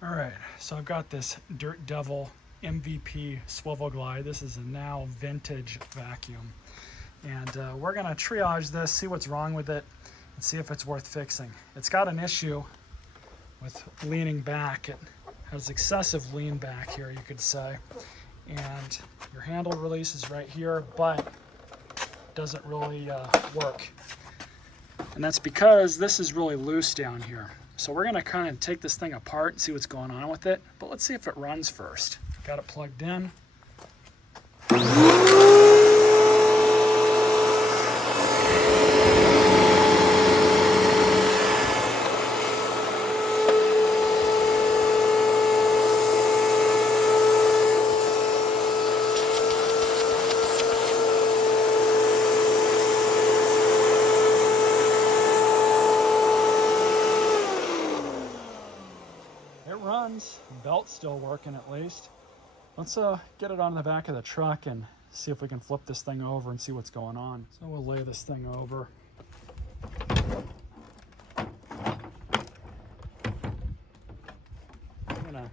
All right, so I've got this Dirt Devil MVP Swivel Glide. This is a now vintage vacuum. And we're gonna triage this, see what's wrong with it, and see if it's worth fixing. It's got an issue with leaning back. It has excessive lean back here, you could say. And your handle release is right here, but doesn't really work. And that's because this is really loose down here. So we're gonna kind of take this thing apart and see what's going on with it, but let's see if it runs first. Got it plugged in. Belt's still working at least. Let's get it on the back of the truck and see if we can flip this thing over and see what's going on. So we'll lay this thing over. I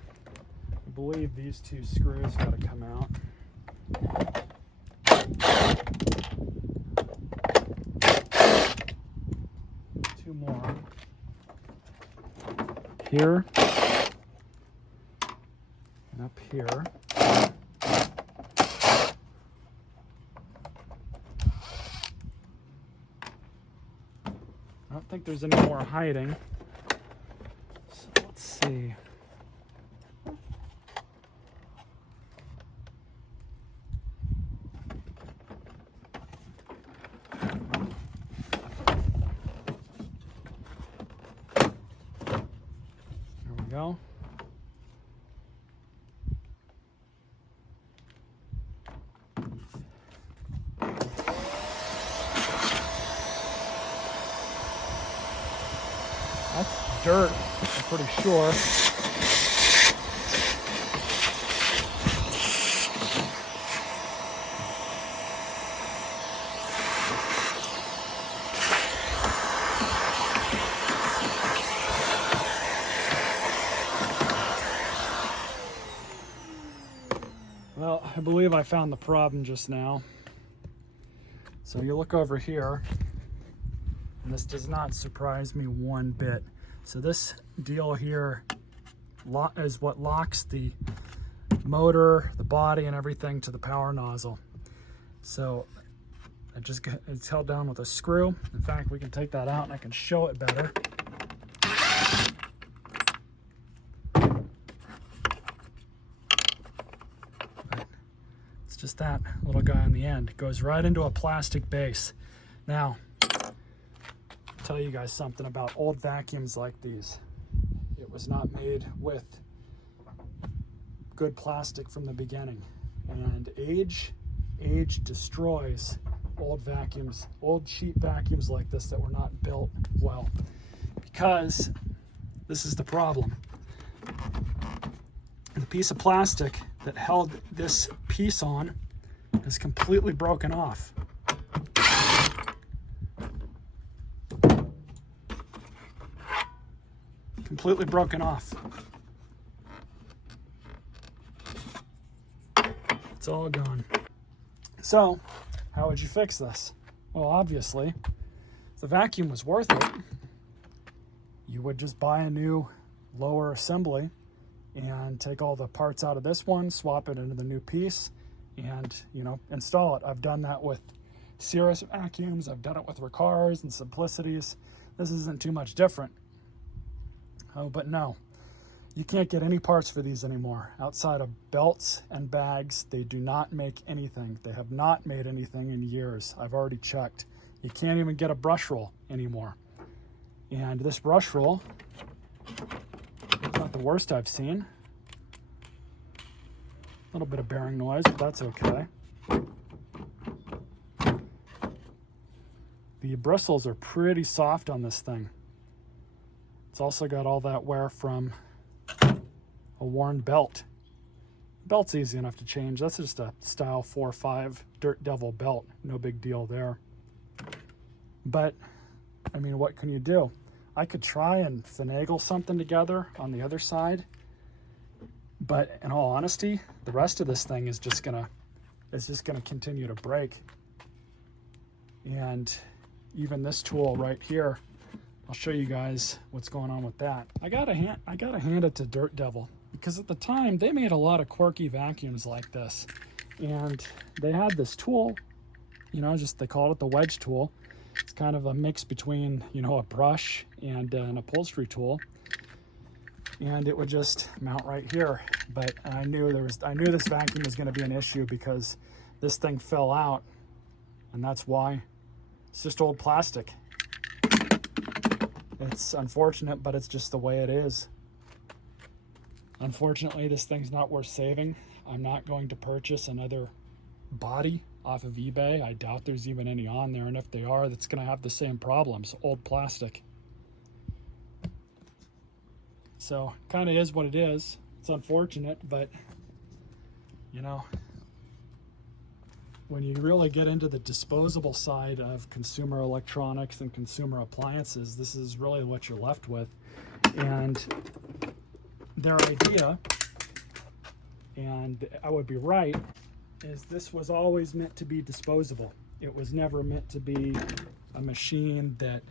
believe these two screws got to come out. Two more. Here. Up here. I don't think there's any more hiding. So let's see. There we go. That's dirt, I'm pretty sure. Well, I believe I found the problem just now. So you look over here, and this does not surprise me one bit. So this deal here is what locks the motor, the body, and everything to the power nozzle. So it's held down with a screw. In fact, we can take that out and I can show it better. But it's just that little guy on the end. It goes right into a plastic base. Now, tell you guys something about old vacuums like these. It was not made with good plastic from the beginning, and age destroys old vacuums, old cheap vacuums like this that were not built well, because this is the problem. The piece of plastic that held this piece on is completely broken off. Completely broken off. It's all gone. So, how would you fix this? Well, obviously, if the vacuum was worth it, you would just buy a new lower assembly and take all the parts out of this one, swap it into the new piece, and, install it. I've done that with Cirrus vacuums. I've done it with Ricars and Simplicities. This isn't too much different. Oh, but no, you can't get any parts for these anymore. Outside of belts and bags, they do not make anything. They have not made anything in years. I've already checked. You can't even get a brush roll anymore. And this brush roll, it's not the worst I've seen. A little bit of bearing noise, but that's okay. The bristles are pretty soft on this thing. It's also got all that wear from a worn belt. Belt's easy enough to change. That's just a style 4.5 Dirt Devil belt. No big deal there. But, I mean, what can you do? I could try and finagle something together on the other side, But in all honesty, the rest of this thing is just gonna continue to break. And even this tool right here, I'll show you guys what's going on with that. I gotta hand it to Dirt Devil, because at the time they made a lot of quirky vacuums like this, and they had this tool, you know, just they called it the wedge tool. It's kind of a mix between, you know, a brush and an upholstery tool, and it would just mount right here. But I knew this vacuum was going to be an issue because this thing fell out, and that's why. It's just old plastic. It's unfortunate, but it's just the way it is. Unfortunately, this thing's not worth saving. I'm not going to purchase another body off of eBay. I doubt there's even any on there, and if they are, that's going to have the same problems. Old plastic. So, kind of is what it is. It's unfortunate, but, you know, when you really get into the disposable side of consumer electronics and consumer appliances, this is really what you're left with. And their idea, and I would be right, is this was always meant to be disposable. It was never meant to be a machine that,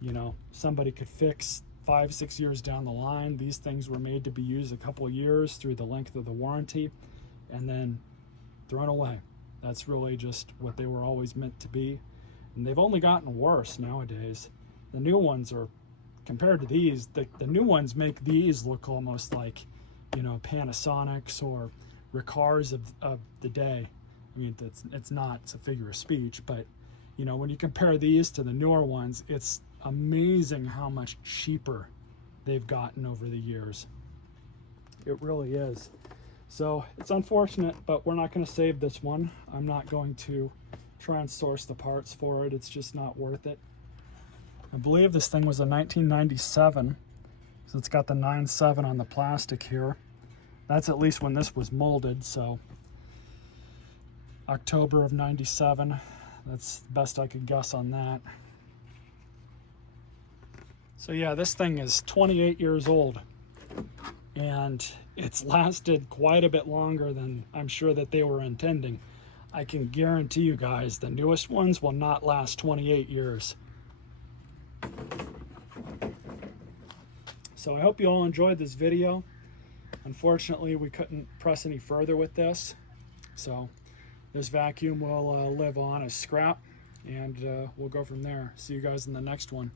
you know, somebody could fix 5-6 years down the line. These things were made to be used a couple of years through the length of the warranty and then thrown away. That's really just what they were always meant to be. And they've only gotten worse nowadays. The new ones are, compared to these, the new ones make these look almost like, you know, Panasonics or Ricars of the day. I mean, it's not, it's a figure of speech, but, you know, when you compare these to the newer ones, it's amazing how much cheaper they've gotten over the years. It really is. So it's unfortunate, but we're not going to save this one. I'm not going to try and source the parts for it. It's just not worth it. I believe this thing was a 1997, so it's got the 9.7 on the plastic here. That's at least when this was molded, so October of 97. That's the best I could guess on that. So yeah, this thing is 28 years old, and it's lasted quite a bit longer than I'm sure that they were intending. I can guarantee you guys the newest ones will not last 28 years. So I hope you all enjoyed this video. Unfortunately, we couldn't press any further with this. So this vacuum will live on as scrap, and we'll go from there. See you guys in the next one.